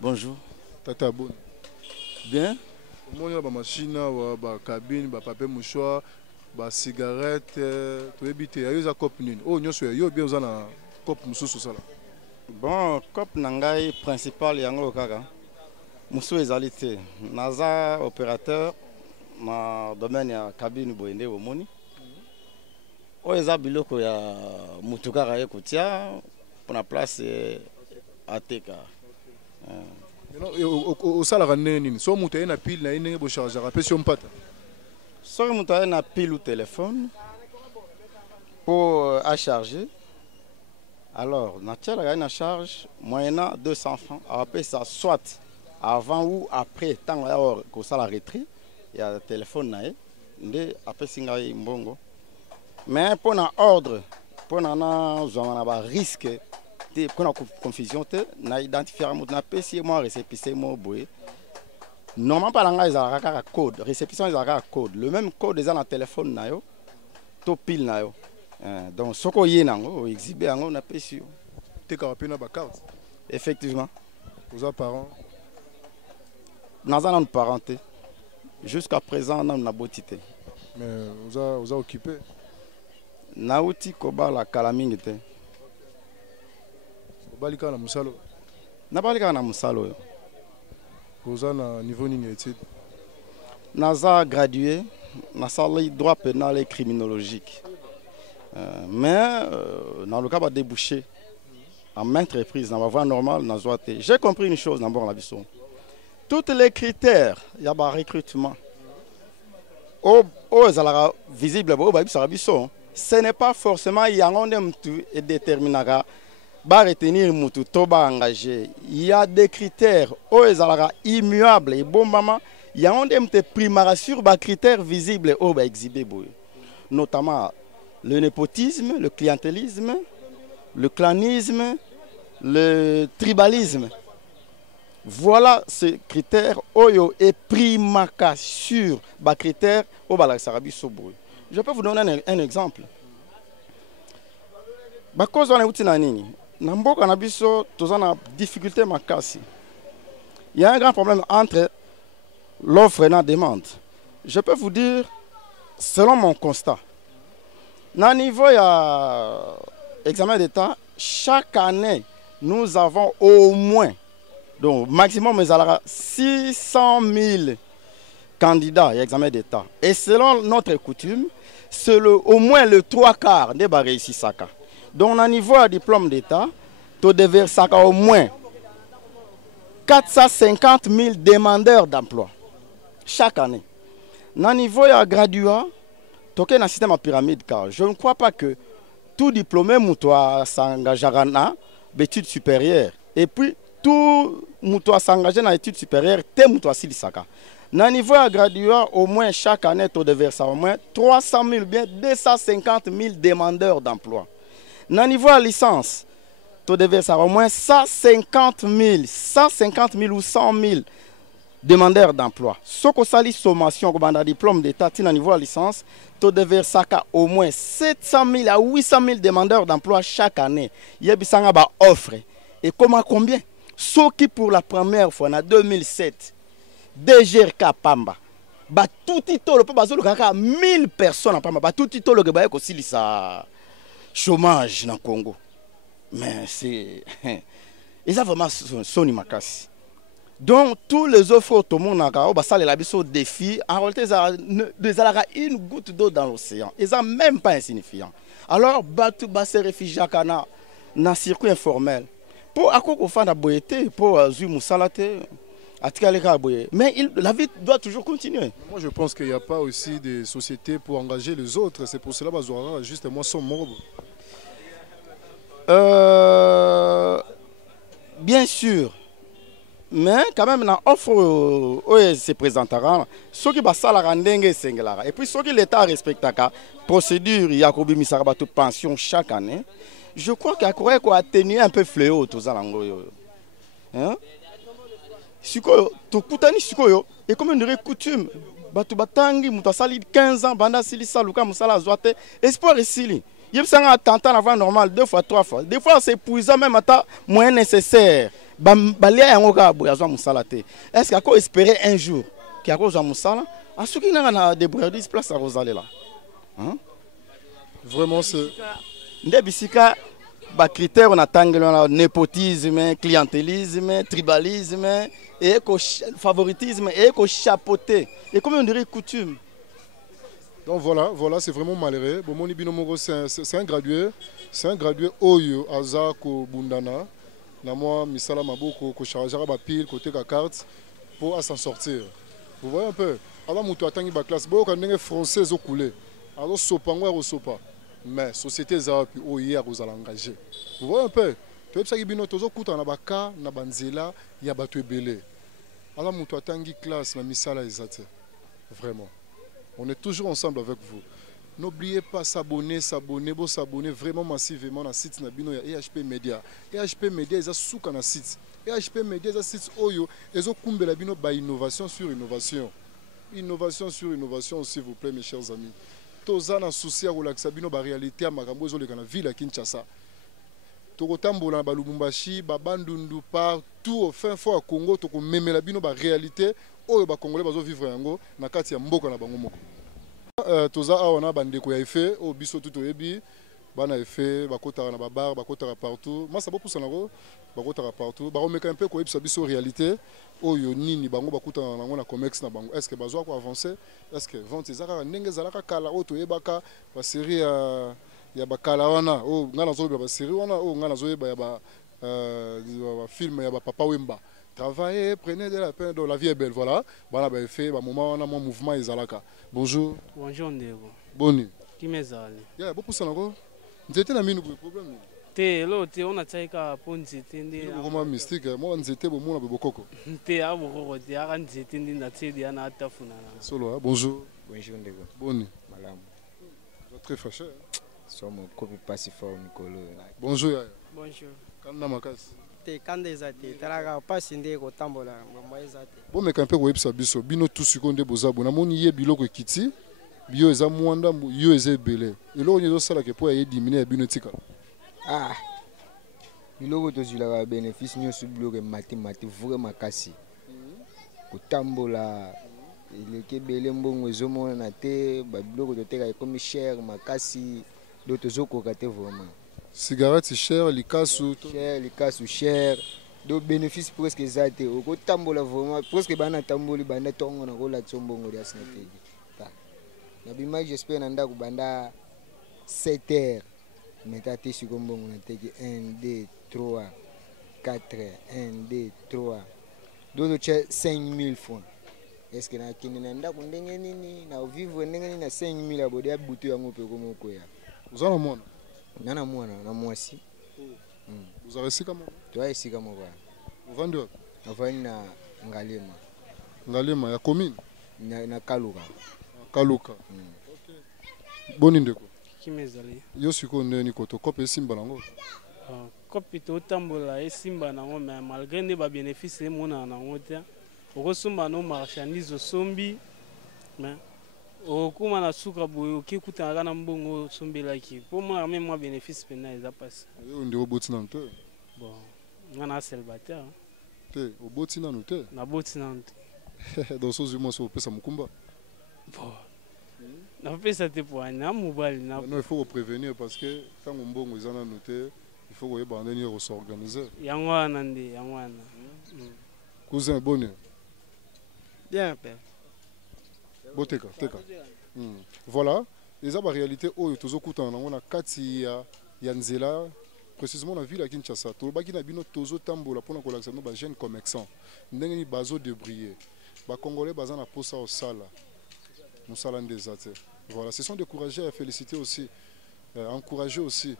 Bonjour. Tata bon. Bien. Comment y a ba machine, ba cabine, ba papier mouchoir, ba cigarette, to ebité ayo za cop nini. Oh nyoso yo bien za na cop mususu sala. Bon, cop nangai principal yango kaka. Musu ezali te. Naza opérateur na domaine ya cabine boende omoni. O eza biloko ya mutuka ka ekotia pour la place ateka. Au salaire nini. So mutu na pile na ndenge bo charger apesi yo mpata. So mutu na pile ou téléphone pour à charger. Alors, naturel a une charge moyennant 200 francs. Après ça, soit avant ou après, tant que ça la retrait, il y a le téléphone après singa mbongo. Mais pour un ordre, pour un risque, pour une confusion, na identifier na PC moi récépissé moi boy. Normalement pas l'anglais ils code, récépissé ils ont code. Le même code déjà dans le téléphone na yo, to pile na yo. Donc ce qu'on y a exhibé on a pas sûr. T'es capable na ba carte. Effectivement. Aux parents. Nous avons une parenté. Jusqu'à présent on a une beauté. Mais vous a occupé. Nauti koba la calamité. Balika na musalo. Na balika na musalo. Vous a na niveau ni étude. Naza gradué na salle droit pénal et criminologique. Mais dans le cas de déboucher en maintes reprises dans la voie normale, j'ai compris une chose d'abord la vision. Tous les critères, il y a un recrutement. Visible, ce n'est pas forcément il y a un déterminé à retenir mutu toba engagé. Il y a des critères immuables et bon maman, il y a un primaire sur des critères visibles au exhibé notamment le népotisme, le clientélisme, le clanisme, le tribalisme. Voilà ces critères oyo et primaka sur les critères au Balaksarabi Sobo. Je peux vous donner un exemple. Cause on est outil nani. Namboka na biso tozana difficulté makasi. Il y a un grand problème entre l'offre et la demande. Je peux vous dire selon mon constat. Au niveau de l'examen d'État, chaque année, nous avons au moins, donc maximum, 600 000 candidats à l'examen d'État. Et selon notre coutume, c'est au moins le 3/4 des réussi Saka. Donc, au niveau du diplôme d'État, tu devais au moins 450 000 demandeurs d'emploi chaque année. Au niveau du graduat, dans le système de pyramide, car je ne crois pas que tout diplômé s'engage dans l'étude supérieure. Et puis, tout s'engage dans l'étude supérieure, c'est Saka. Dans le niveau graduat, au moins chaque année, tu devais au moins 300 000, bien 250 000 demandeurs d'emploi. Dans le niveau de licence, tu devais au moins 150 000 ou 100 000 demandeurs d'emploi. Ce que ça lit sommation comme un diplôme d'État à niveau de licence, tu devais au moins 700 000 à 800 000 demandeurs d'emploi chaque année. Il y a une offre. Et combien? Ce qui pour la première fois en 2007, DGRK Pamba, tout titolo, 1000 personnes en Pamba, tout titolo que aussi le chômage dans le Congo. Mais c'est. Et ça vraiment son imakasi. Donc, tous les offres tout le monde a défi. En réalité, ils ont une goutte d'eau dans l'océan. Ils sont même pas insignifiants. Alors, se réfugier dans le circuit informel. Pour faire la boété, pour Mousalate, mais la vie doit toujours continuer. Moi, je pense qu'il n'y a pas aussi des sociétés pour engager les autres. C'est pour cela que justement son mort. Bien sûr. Mais quand même, dans l'offre se présentera, ceux qui sont la rendenge senglara. Et puis ceux qui l'État respecte la procédure, il y a une pension chaque année. Je crois qu'il y a atténuer un peu fléau tout ça. Hein? Et comme une coutume, batu batangi mutasali 15 ans banda silisa luka musala zoate espoir esili. Il y a un attentat avant normal 2 fois 3 fois. Des fois c'est épuisant même à moyen nécessaire. balia yango ka boya zo musala te. Est-ce qu'il faut espérer un jour qu'il y a zo musala a soki na na débrouillardise place à Rosalela. Hein? Vraiment c'est Nde bisika ba critères on attend népotisme, clientélisme, tribalisme et favoritisme et chapeauté et comme on dirait coutume. Donc voilà, c'est vraiment malheureux. Bon, mon Ibinomoro, c'est un gradué Oyo Azako Bundana. Na moi, Misala Maboko, ko chargera ba pile côté ka carte pour s'en sortir. Vous voyez un peu. Avant mutu atangi ba classe, bo kanenge français zo coulé. Alors sopango ro sopa. Mais société za pi oyi a kozala engagé. Vous voyez un peu. Tu sais bino tozo kuta na baka na banzela ya batu ebele. Alors mutu atangi classe na Misala ezate. Vraiment. On est toujours ensemble avec vous. N'oubliez pas s'abonner vraiment massivement dans le site Nabino et EHP Media. EHP Media est souka na site. EHP Media est site Oyo et zo kumbela bino ba innovation sur innovation. Innovation sur innovation s'il vous plaît mes chers amis. Toza na souci à relaxer bino ba réalité à makambo zo le kana ville à Kinshasa. Tokotambola ba Lubumbashi, ba Bandundu partout au fin fond à Congo toko memela bino ba réalité. Oyo ba Congolais bazo vivre yango na kati ya mboka na bango moko. Toza awana bandeko ya effet o biso tuto yebi bana effet bakotara na babar bakotara partout. Moi ça beaucoup ça nako bakotara partout. Ba remeka un peu ko yebisa biso réalité oyo nini bango bakutana nango na comex na bango. Est-ce que bazo ko avancer? Est-ce que vente ezaka ndenge zalaka kala o to yebaka ba série ya bakala wana o ngana zo ba série wana o ngana zo yeba ya ba film ya ba Papa Wemba. Travaillez, prenez de la peine, la vie est belle, voilà. Voilà, ben fait, bah moment on a mon mouvement Izalaka. Bonjour. Bonjour Ndego. Bonne. Qui m'ezali? Yeah, beaucoup ça n'ako. Nzete na minu problème. Te lo te on a tsaika po nzete ndi. Comment mystique, moi nzete bo mona bokoko. Te a bokoko te a nzete ndi na tsedi ana atafuna na. Solo, bonjour. Bonjour Ndego. Bonne. Malamu. Vous êtes très fâché. Somo copie pacifier Nicolo. Bonjour Yaya. Bonjour. Kana makasi. Te kande zate taraka pasi nde ko tambola ngomba ezate. Bon mais quand peu ko yebisa biso bino tout seconde bozabu na moni ye biloko ekiti. Bio eza mwanda yo eza ebele. Eloko nyezo sala ke po ya diminuer bino tika. Ah. Biloko to zula bénéfice nyoso biloko mati vraiment kasi. Ko tambola ileke bele mbongo ezomona na te ba biloko to teka comme cher makasi do to zoko kate vraiment. Cigarette cher, likasu cher. Do bénéfice presque zate. Au tambola vraiment presque bana tamboli bana tongo na kola tsombongo ya snategi. Na bima j'espère nanda ko banda 7 heures. Metati sikombongo na teki 1 2 3 4 1 2 3. Do 5000 francs. Est-ce que na kini nanda ko ndenge nini na vivre ndenge nini na 5000 abodi abutu yango pe komo koya. Uzana mwana. Nana mwana na mwasi. Vous avez sika mo? Toi sika mo ba. Vous vendez? Avani na Ngalema. Ngalema ya commune na Kaluka. Kaluka. OK. Boni ndeko. Qui m'ezali? Yo siko ndeni ko to kope simba nango. Kopi to tambola esimba nango mais malgré ne ba bénéfice e mona nango te. Oko sumba no marchandise sombi mais okuma na suka boye okikuta kana mbongo sombelaki po moi même moi bénéfice pena eza passe yo ndi oboti na nte bon ngana célibataire te oboti na nte na boti na nte dans so moi so pesa mukumba bon na pesa te po na mobile na non il faut prévenir parce que tant mbongo ezana noté il faut que yeba ndeni ro s'organiser yangwana ndi yangwana cousin bonne Bien père. Boteka, teka. Voilà, les la réalité oyo tozokuta na kati ya nzela précisément na ville à Kinshasa. Tolobaki na bino tozo tambola pona ko laksa no ba jeune commerçant. Ndenge ni bazo débrouiller. Ba congolais bazana posa au sala. Musala ndezate. Voilà, ce sont découragés et féliciter aussi. Encourager aussi.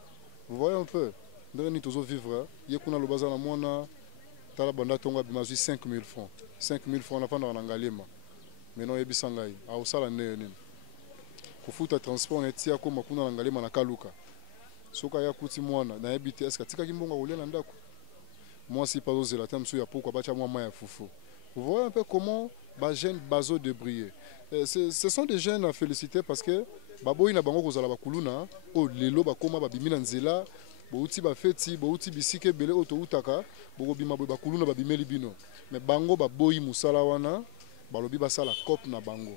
Vous voyez un peu. Ndenge ni tozo vivre, yekuna lo bazana mona tala banda tonga bimazu 5000 francs. 5000 francs na panda na Ngalema. Maintenant yebisa ngai ausala nene nini kufuta transport netia ko makuna na Ngalema na Kaluka soka ya kuti mwana na yebite eska tika kimbonga olela ndako moi si pas oser la temme sur ya pourquoi bacha moi ya fufu. Vous voyez un peu comment ba jeune bazo de briller. Ce sont des jeunes à féliciter parce que baboyi na bango kozala bakuluna o lelo bakoma babimi na nzela bouti ba feti bouti bisike bele oto utaka boko bima boy bakuluna babimeli bino mais bango ba boyi musala wana balobi basala cop na bango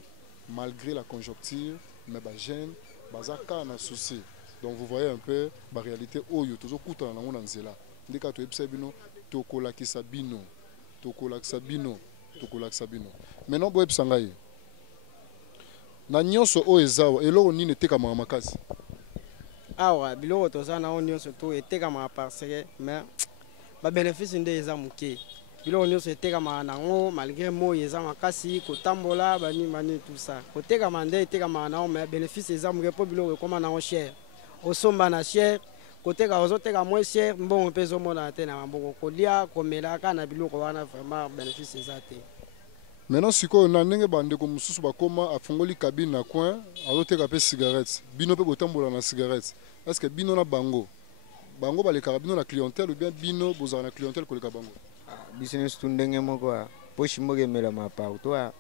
malgré la conjoncture mais ba jeune bazaka na souci. Donc vous voyez un peu la réalité oyo tozo kutana nango na nzela ndika to epsa bino tokola kisabino maintenant bo epsa ngai na nyonso o ezawa eloko nini etekama makasi awa biloko toza na nyonso to etekama parce que mais ba bénéfice nde eza muke biloko nyonso etekama nango malgré mo eza makasi kotambola bani tout ça kotekama nde etekama nango mais bénéfice eza muke po biloko ekoma nango cher osomba na cher koteka ozoteka moins cher mbongo mpe ezomona te na maboko kolia komela kaka na biloko wana vraiment bénéfice eza te. Maintenant sikoyo na ndenge bandeko mosusu bakoma afungoli cabine na coin azoteka mpe cigarette bino mpe botambola na cigarette est ce que bino na bango balekaka bino na clientèle ou bien bino bozala na clientèle koleka bango biso nyonso tu ndenge moko poshi moko emelama partout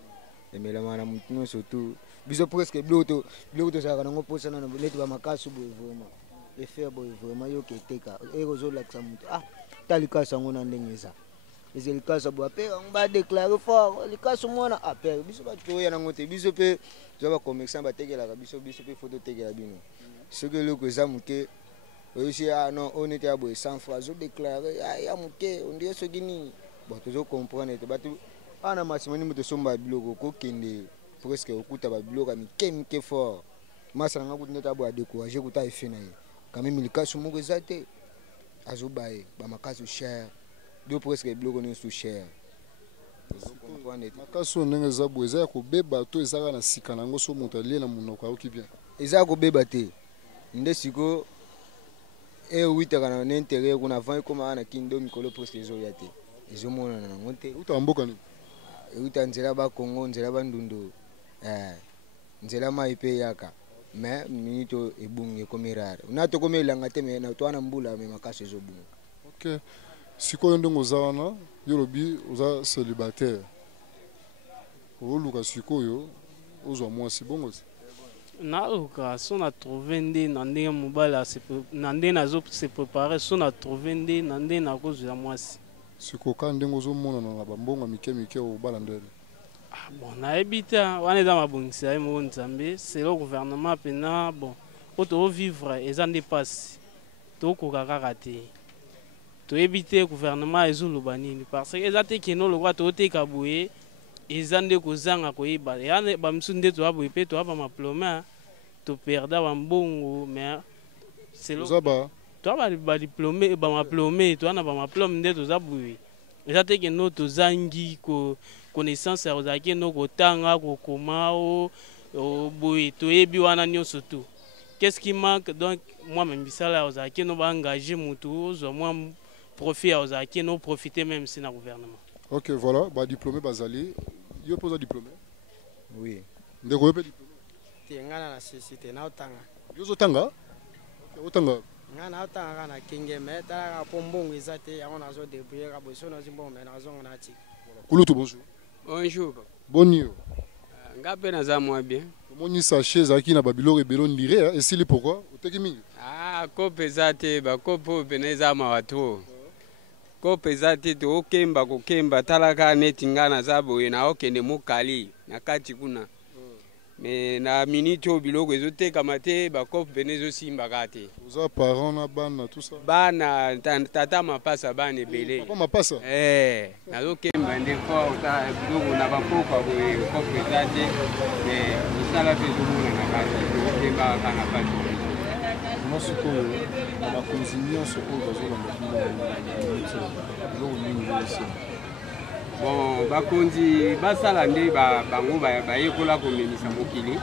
emelama na mutu nyonso tu biso presque biloko tozalaka nango mposana neti bamakasi boye vraiment efaire boye vraiment yoka eteka ekozolakisa mutu ta likasi yango na ndenge eza eza likasi boye ape yango badeklare fort likasi mwana ape biso bato toya nango te biso mpe toza bacommerçant batekelaka biso mpe fo totekela bino soki eloko eza moke oyesi non oyo neti ya boye 100 fois azodeklare ya moke ondie soki nini bon tozocomprendre ete bato ana masimani moto osomba biloko kokende presque okuta babiloko ya mike fort masa nanga kutu neti aboye adécourage kuta efe na ye quand même likasi moko eza te azobaye bamakasi cher do presque biloko nyonso cher makasi oyo ndenge eza boye eza ya kobeba to ezaka na sika nango so moto alie na monoko ayoki bien eza ya kobeba te nde siko ewitaka na intérieur kuna avant ekoma na kindo mikolo presque ezoya te ezomonana nango te euta mboka nini euta nzela bakongo nzela bandundu nzela mai mpe yaka mais minito ebungi ekomi rare na tokomi elanga te me na towana mbula me makasi ezobunga. Ok, sikoyo ndenge oza wana yo lobi oza célibataire oluka sikoyo ozwa mwasi bongo te naluka so na trouve nde na ndenge mobali na nde nazo se préparer so na trouve nde na nde nakozwa mwasi sikoka ndenge ozomonana na bambongo mike obala ndele bon nayebi te wana eza mabongisi ya ye moko nzambe selo gouvernement mpena bon po toovivre eza nde mpasi tokoka kaka te toyebi te gouvernement ezoloba nini parce que eza te keno lokwa tooteka boye eza nde kozanga koyeba yana bamisu nde toya boye mpe toya bamaplome toperda bambongo mais toya badiplome bamaplome toya na bamaplome nde toza boye eza te keno tozangi connaissance ya kozalaki no kotanga kokoma boye toyebi wana nyonso tu qu'est-ce qui manque donc moi même bisala ya kozalaki no baengage motu ozwa mwa profit ya kozalaki no profiter même si na gouvernement. Ok, voilà, diplômé bazali yo posa diplômé oui ndeko yo pe diplômé te ngana na sisi te na otanga yo zotanga otanga ngana na otanga kana kinge me talaka po mbongo eza te yango nazo débrouiller ka boso na zimbongo me nazonga na ti kulutu bonjour. Bonjour. Bonjour. Ngape naza moi bien. Moni sachet zaki na babiloko ebelo ndire esili pourquoi oteki mingi kope eza te bakope pene eza mawa tro kope eza te tookemba kokemba talaka neti nga naza boye naokende mokali na kati kuna me na minute oyo biloko ezotekama te bakope pene ezosimbaka te oza parent na bana tout ça bana tata mapasa bana ebele papa mapasa nazokemba nde fo biloko na bakopa boye kope eza te me osala mpe ezomonana kati tookembaka kaka na pati sikoyo na bakonzi nyonso oyo bazolanda biloko nini bon bakonzi basala nde bango bayekola komemisa mokili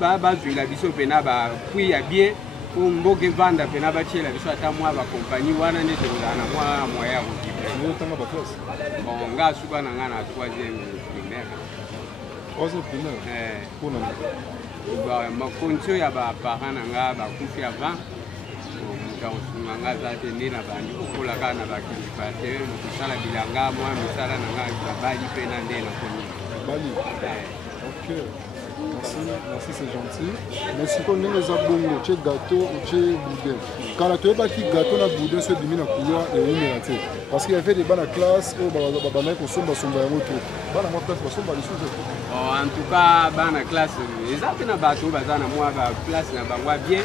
bazwila biso mpena bapui ya bien po mboka evanda mpena batiela biso ata mwa bakompagnie wana nde tokozala na mwa moya ya kokipotanga baklasse bon nga suka na nga na 3e primaire mpona makondition ya baparent na nga bakufi avant moto akosunga nga aza te nde na bandi kokola kaka na bakilipateur kosala bilanga mwa misala na nga babali mpe na nde nakomi bali ok Merci, c'est gentil. Mais si on est les abongos, tu gâteau ou tu boudin. Quand tu as qui gâteau na boudin, c'est du mina couloir et on est raté. Parce qu'il y avait des bancs à classe, au banc qu'on sombre sur le retour. Banc à classe, on sombre sur le retour. En tout cas, banc à classe, les autres na bateau, bazar na moi ba place na bangwa bien.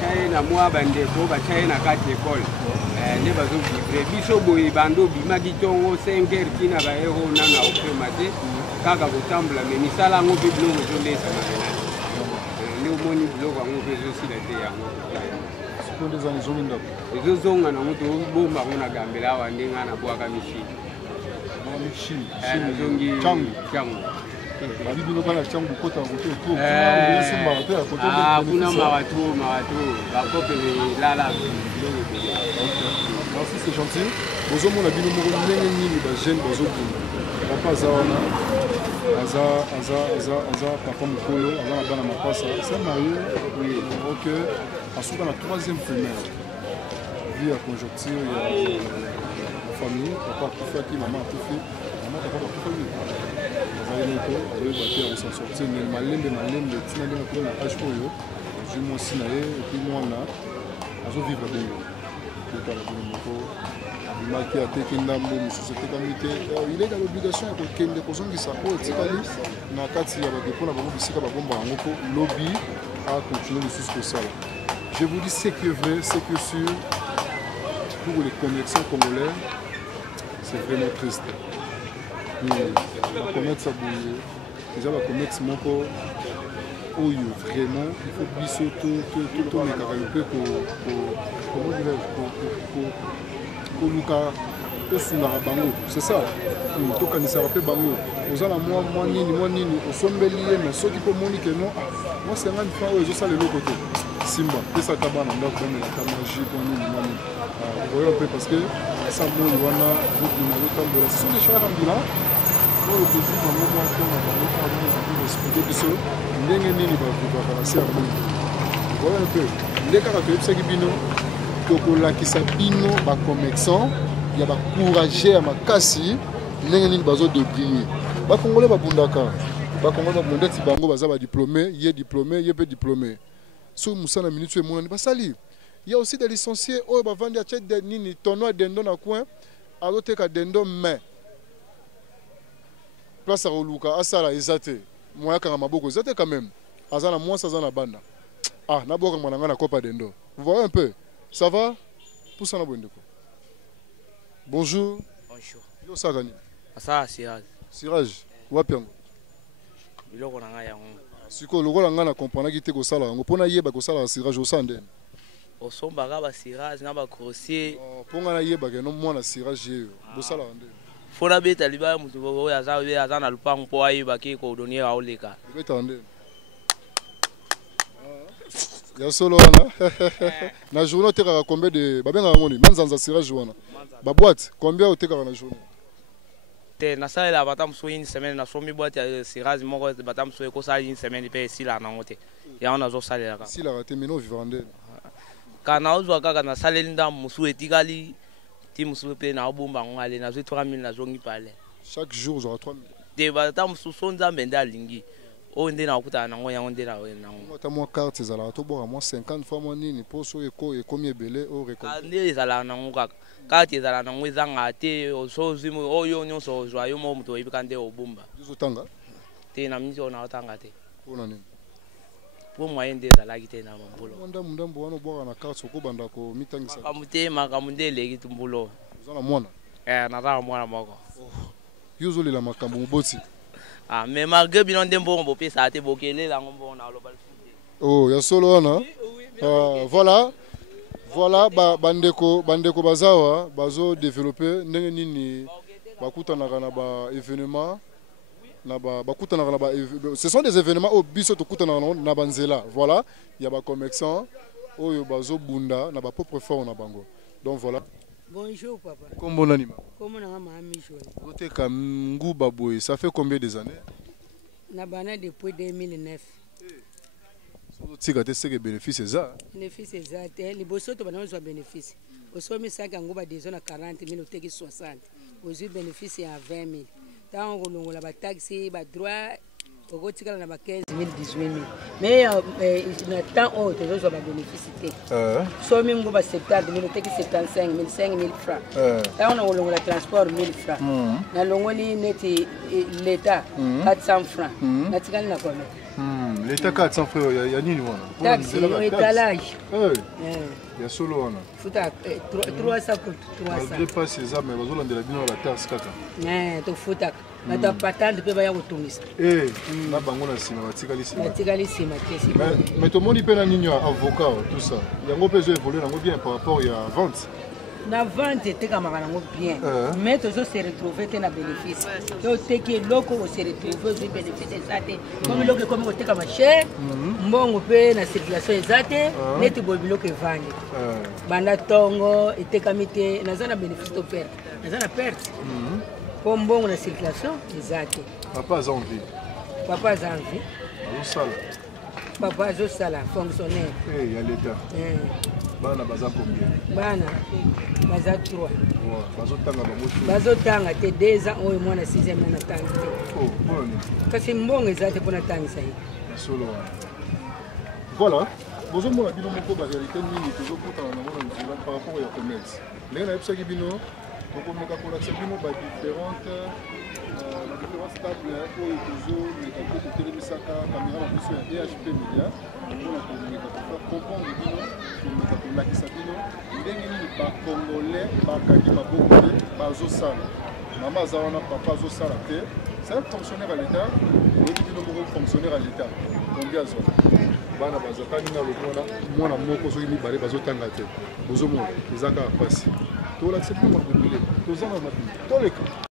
Chai na moi bande ko ba chai na kati école. Ne bazo vivre biso boy bando bimaki tongo 5h kina ba ero na na opremate. Kaka kutambula mais misala ngo pe biloko zolesa na bena ni omoni biloko yango pe ezosila te yango sikondeza nizomi ndako ezozonga nango tobomba ngo na gambela awa ndenge nga nabwaka mishini nazongi cango babibino bana cango kota kote kuna marato bakope lala biloko ebele merci c'est gentil bozomona bino moko ndenge nini bajeune bazobunda papa aza wana aza papa mokolo aza na bana mapasa c'est marié oui ok asuka na 3e primaire vie ya conjoncture ya famille papa akufaki mama akufi mama papa akufaki azali noko azoyeba te ya kosa sortir mais malembe tina ndenge akoli na age oyo azwi mwasi na ye epuis mwana azovivre bongo kotala bino moko abimaki ateki ndambo mosusu etekami te il est dans l'obligation ya kokende kozongisa oyo etikali na kati ya badepo na bango bisika babomba yango mpo lobi acontinue lisusu kosala. Je vous dis ce qui est vrai, ce qui est sûr, pour les commerçants congolais, c'est vraiment triste. Les commerces déjà les commerces moko oyo vraiment il faut biso tout les caractères comment dirais-je koluka tosunaka bango c'est ça tokanisaka mpe bango oza na mwa nini osombeli ye mais soki mpo moni ke non mwa 50 francs oyo ezosala eloko te simba pesaka bana ndako bamelaka magie mpo nini mani voyo mpe parce que asa moi wana bokuna zotambola ce sont des choses ambila oyo tozwi bango mwa mpona bango mpona explike biso ndenge nini bakokaka na se ya moi voyo mpe nde kaka toyebisaki bino tokolakisa bino bacommerçant ya bacourage ya makasi ndenge nini bazodoblie bakongole babundaka bakongole babunda ti bango baza badiplômé ye mpe diplômé so musana minute emonani basali il y a aussi des licenciés oyo bavandi atie nini tono ya dendo na coin azoteka dendo mais place akoluka asala eza te moyakanga maboko eza te quand même aza na mwasi aza na banda naboka mwana nga na kopa dendo vous voyez un peu ça va poussa na bondeko bonjour yo sakani asa Siraj wapi yango biloko na ngai yango siko lokola nga na comprendre te kosala yango mpona yeba kosala Siraj osala ndeni osombaka basirage na bacrossier mpo nga nayebaka no mwana Siraj yeyo bosala ndeni fo nabeta libaya moto oyo aza na lupango mpo ayebaki kodonye aoleka obetaka ndeni ya solo wana na journée otekaka combien de babengaka yango nini manzanza Siraj wana baboîte combien otekaka na journée te nasalela bata mosusu une semaine nasomi boîte ya sirage moko bata mosusu ekosala une semaine mpe esilaka nango te yango nazosalelaka esilaka te mena ovivaka ndeni ka naozwa kaka nasaleli ndambo mosusu etikali ti mosusu mpe naobomba yango ale nazwi 3000 nazongi pale chaque jour ozwaka 3000 te bata mosusu nzambe nde alingi oyo nde nakutana nango yango nde nango ata mwa carte ezalaka toboka mwa 50 fois mwa nini mpo so ekomi ebele oyo nde ezalaka nango kaka karte ezalaka nango ezanga te ozwi oyo nyonso ozwa yo mo moto oyebika nde obomba ozotanga te na miniti oyo naotanga te mpona nini mpo moye nde ezalaki te na bambolo ndambo wana obwaka na carte okobanda komitangisa makambo te makambo nde eleki tumbulo oza na mwana naza na mwana moko yo ozolela makambo moboti mais malgré bino nde mbongo bopesa te bokelela ngo mbongo na oloba oh ya solo wana voilà bandeko bazawa bazo développer ndenge nini bakutanaka na ba événement ce sont des événements au biso tokutanaka na banzela voilà ya ba commerçant oyo bazo bunda na ba propre fort na bango donc voilà. Bonjour papa. Kombo nani ma? Kombo na mama Michel. Côté Kangu Baboy, ça fait combien des années? Na bana depuis 2009. Tu as des bénéfices ça? Bénéfices exact. Les bossos to bana ont bénéfice. Oso mi saka nguba des na 40 000 oteki 60. Ozu bénéfice à 20 000. Tant on longola ba taxi ba droit okotikala na ba 15 000 18 000 mais na temps oyo tozozwa babénéfice te somi ngo ba 70 000 oteki 75 000 5 000 francs ntango na kolongola transport 1000 francs nalongoli neti l'état 400 francs natikali na kome l'état 400 francs ya nini wana taxe étalage ya solo wana futa 300 pour 300 malgré pas ces armes bazolandela bino la taxe kaka tofutaka bato apatante mpe baya kotungisa na bango na nsima batikali nsima te mais tomoni mpe na nini ya avocat tout ça yango mpe ezoévolue nango bien par rapport ya vente na vente etekamaka nango bien mais tozose retrouve te na bénéfice to oteki eloko ose retrouve ozwi bénéfice eza te po biloko ekomi kotekama cher mbongo mpe na circulation eza te neti boye biloko evandi banda ntongo etekami te naza na bénéfice to perte naza na perte po mbongo na circulation eza te papa aza envie azosala papa azosala fonctionnaire ya l'état bana baza combien bana baza 3 bazotanga bango bazotanga te 2 ans oyo mwana 6e na tangi te kasi mbongo eza te mpo natangisa ye solo wana voilà bozomona bino moko baréalité nini tozokutana nango na nzela par rapport ya commerce ndenge nayebisaki bino tokomeka kolakisa bino badifférente table oyo tozomeka mpe totelemisaka caméra na biso ya EHP Media mpona komeka kofa comprendre bino komeka kolakisa bino ndenge nini bacongolais bakangi maboko te bazosala mama aza wana papa azosala te c'est un fonctionnaire à l'état oyebi bino moko fonctionnaire à l'état combien azwaka bana bazatani na lokola mwana moko soki mibale bazotanga te bozomona eza kaka mpasi tolakisa bino makobele toza na mabili toleka